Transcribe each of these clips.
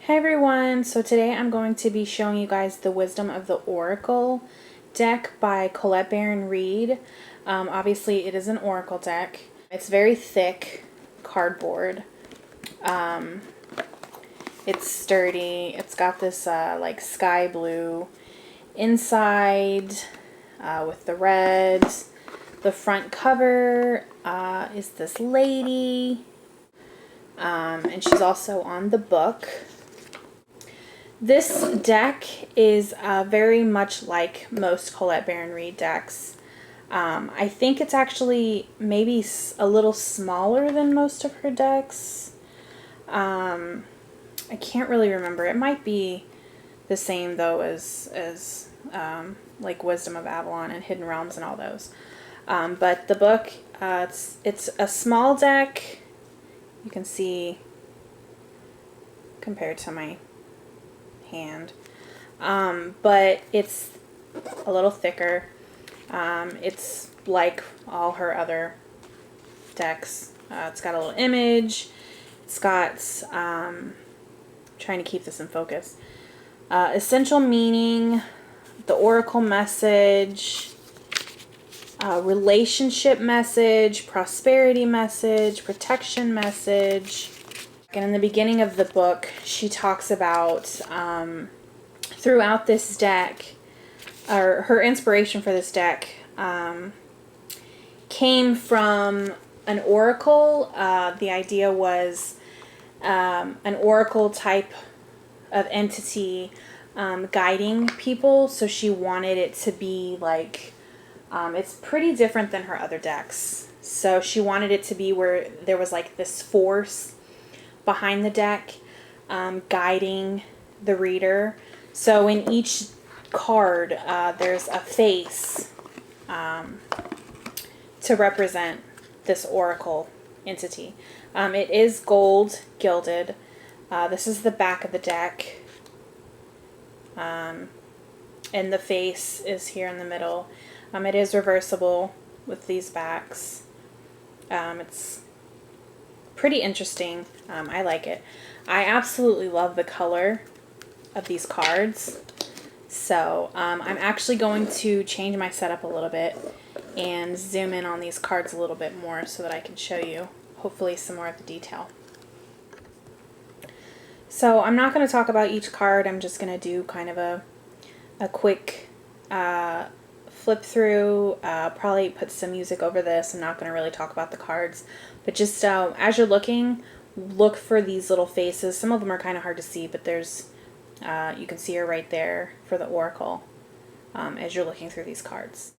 Hey everyone, so today I'm going to be showing you guys the Wisdom of the Oracle deck by Colette Baron-Reid. Obviously it is an Oracle deck. It's very thick cardboard. It's sturdy. It's got this like sky blue inside with the red. The front cover is this lady, and she's also on the book. This deck is very much like most Colette Baron-Reid decks. I think it's actually maybe a little smaller than most of her decks. I can't really remember. It might be the same though as like Wisdom of Avalon and Hidden Realms and all those. But the book, it's a small deck. You can see compared to my hand, but it's a little thicker. It's like all her other decks. It's got a little image. It's got trying to keep this in focus, essential meaning, the oracle message, relationship message, prosperity message, protection message. And in the beginning of the book, she talks about throughout this deck, or her inspiration for this deck came from an oracle. The idea was an oracle type of entity guiding people. So she wanted it to be like, it's pretty different than her other decks. So she wanted it to be where there was like this force behind the deck guiding the reader. So in each card there's a face to represent this oracle entity. It is gold gilded. This is the back of the deck, and the face is here in the middle. It is reversible with these backs. It's pretty interesting. I like it. I absolutely love the color of these cards. So I'm actually going to change my setup a little bit and zoom in on these cards a little bit more so that I can show you hopefully some more of the detail. So I'm not going to talk about each card. I'm just going to do kind of a quick flip through, probably put some music over this. I'm not going to really talk about the cards, but just as you're looking, look for these little faces. Some of them are kind of hard to see, but there's you can see her right there for the oracle as you're looking through these cards.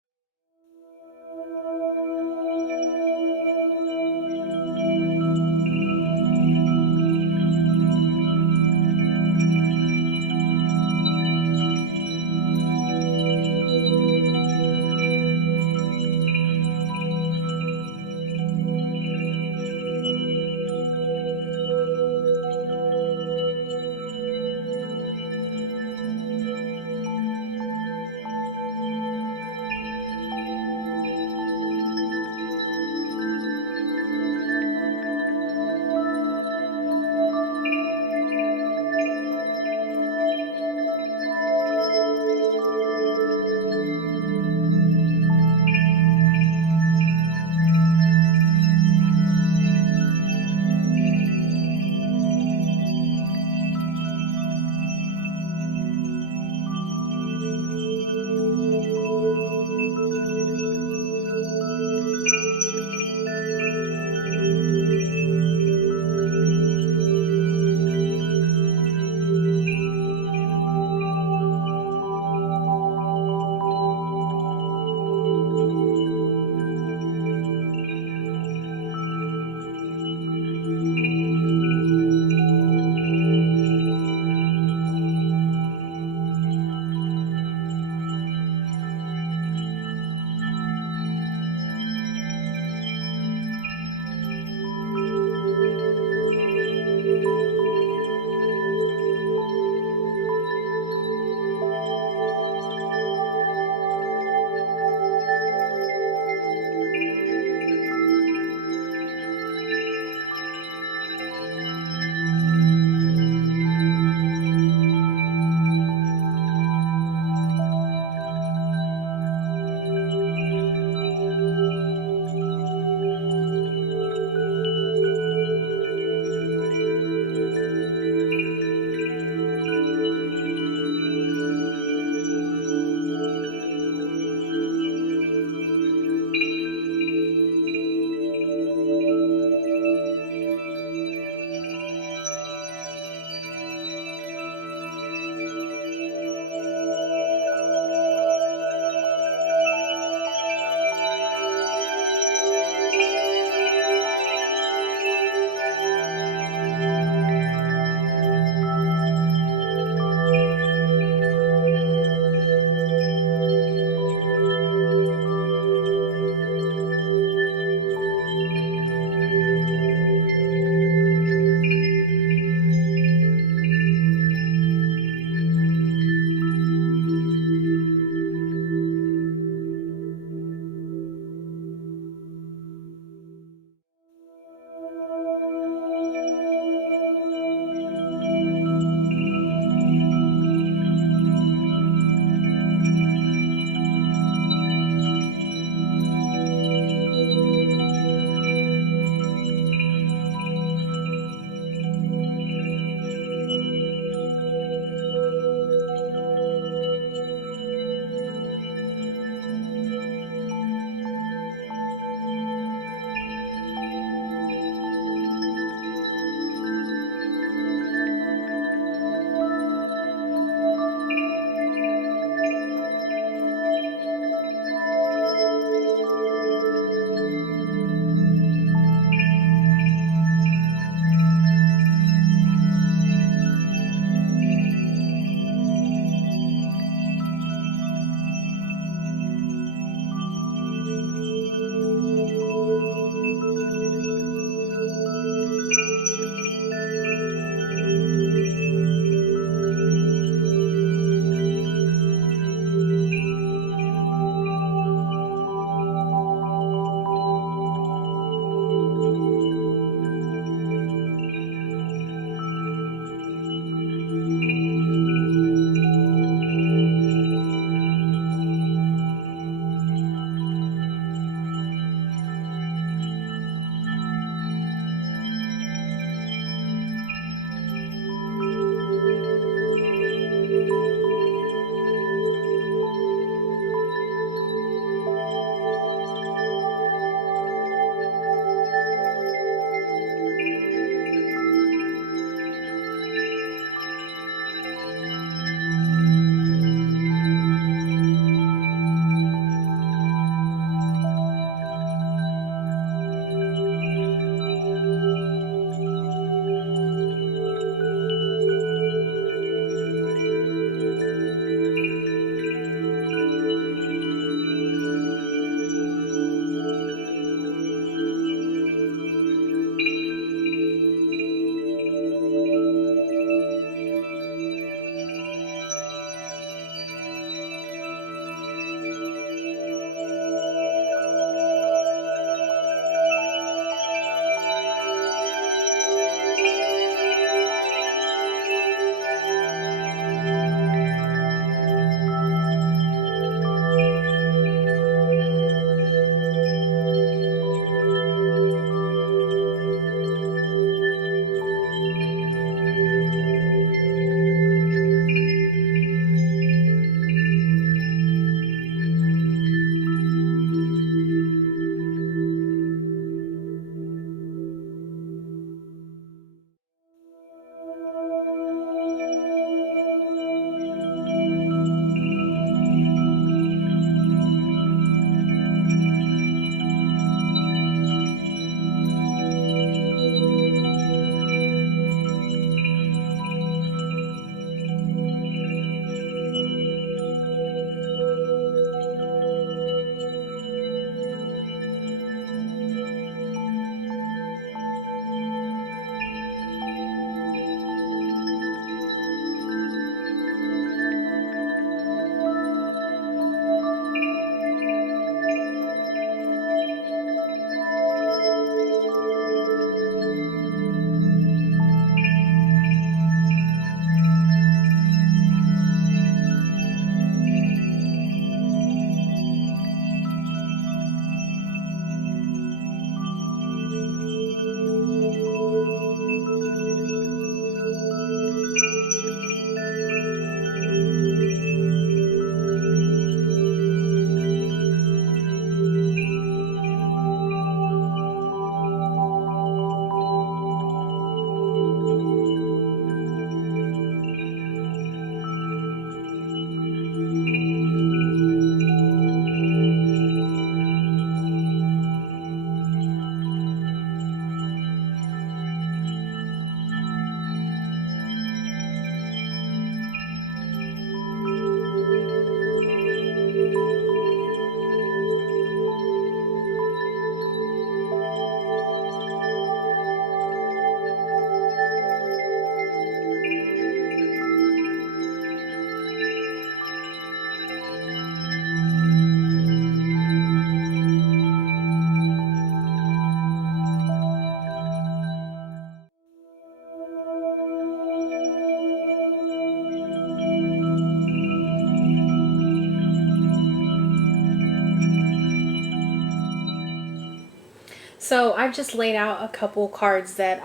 So I've just laid out a couple cards that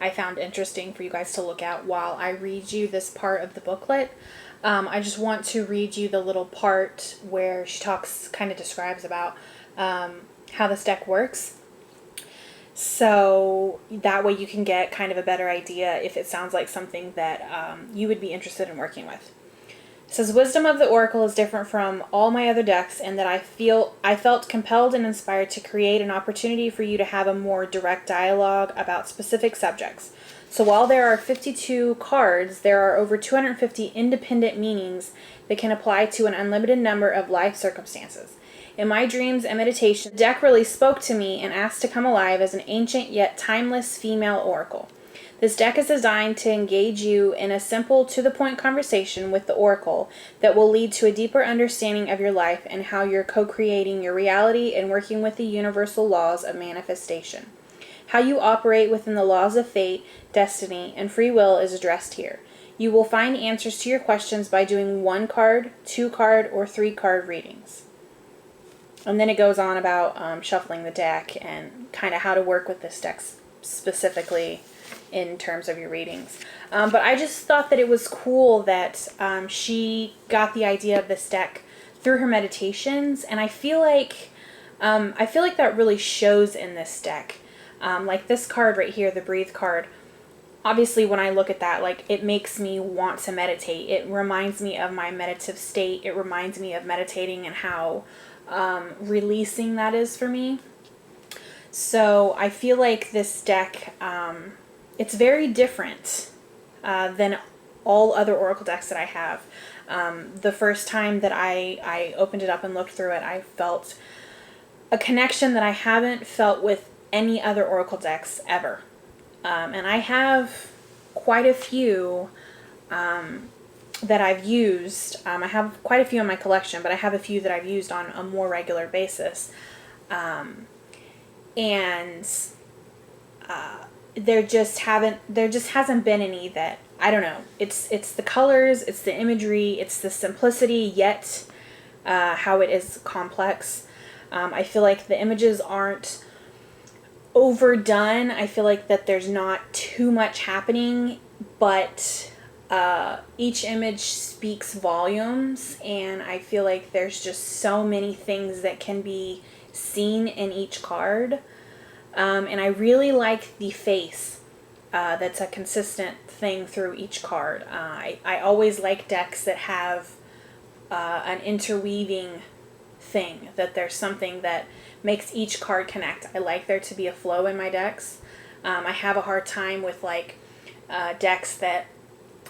I found interesting for you guys to look at while I read you this part of the booklet. I just want to read you the little part where she talks, kind of describes about how this deck works. So that way you can get kind of a better idea if it sounds like something that you would be interested in working with. It says, Wisdom of the Oracle is different from all my other decks in that I felt compelled and inspired to create an opportunity for you to have a more direct dialogue about specific subjects. So while there are 52 cards, there are over 250 independent meanings that can apply to an unlimited number of life circumstances. In my dreams and meditation, the deck really spoke to me and asked to come alive as an ancient yet timeless female oracle. This deck is designed to engage you in a simple, to-the-point conversation with the Oracle that will lead to a deeper understanding of your life and how you're co-creating your reality and working with the universal laws of manifestation. How you operate within the laws of fate, destiny, and free will is addressed here. You will find answers to your questions by doing 1-card, 2-card, or 3-card readings. And then it goes on about shuffling the deck and kind of how to work with this deck specifically in terms of your readings. But I just thought that it was cool that she got the idea of this deck through her meditations, and I feel like that really shows in this deck. Like this card right here, the Breathe card. Obviously, when I look at that, like, it makes me want to meditate. It reminds me of my meditative state. It reminds me of meditating and how releasing that is for me. So I feel like this deck, it's very different than all other Oracle decks that I have. The first time that I opened it up and looked through it, I felt a connection that I haven't felt with any other Oracle decks ever. And I have quite a few that I've used. I have quite a few in my collection, but I have a few that I've used on a more regular basis. And there just hasn't been any that, I don't know, it's the colors, it's the imagery, it's the simplicity, yet how it is complex. I feel like the images aren't overdone. I feel like that there's not too much happening, but each image speaks volumes, and I feel like there's just so many things that can be seen in each card. And I really like the face that's a consistent thing through each card. I always like decks that have an interweaving thing, that there's something that makes each card connect. I like there to be a flow in my decks. I have a hard time with like decks that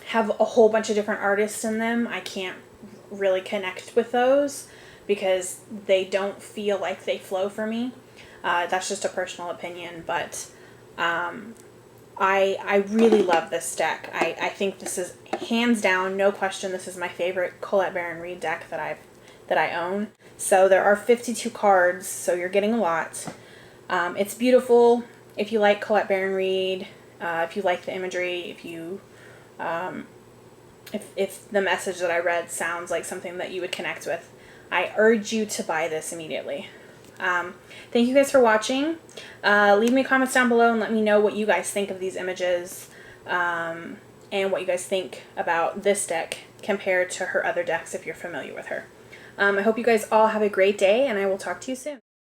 have a whole bunch of different artists in them. I can't really connect with those because they don't feel like they flow for me. That's just a personal opinion, but I really love this deck. I think this is hands down, no question, this is my favorite Colette Baron-Reid deck that I own. So there are 52 cards, so you're getting a lot. It's beautiful. If you like Colette Baron-Reid, if you like the imagery, if you if the message that I read sounds like something that you would connect with, I urge you to buy this immediately. Thank you guys for watching. Leave me comments down below and let me know what you guys think of these images, and what you guys think about this deck compared to her other decks if you're familiar with her. I hope you guys all have a great day, and I will talk to you soon.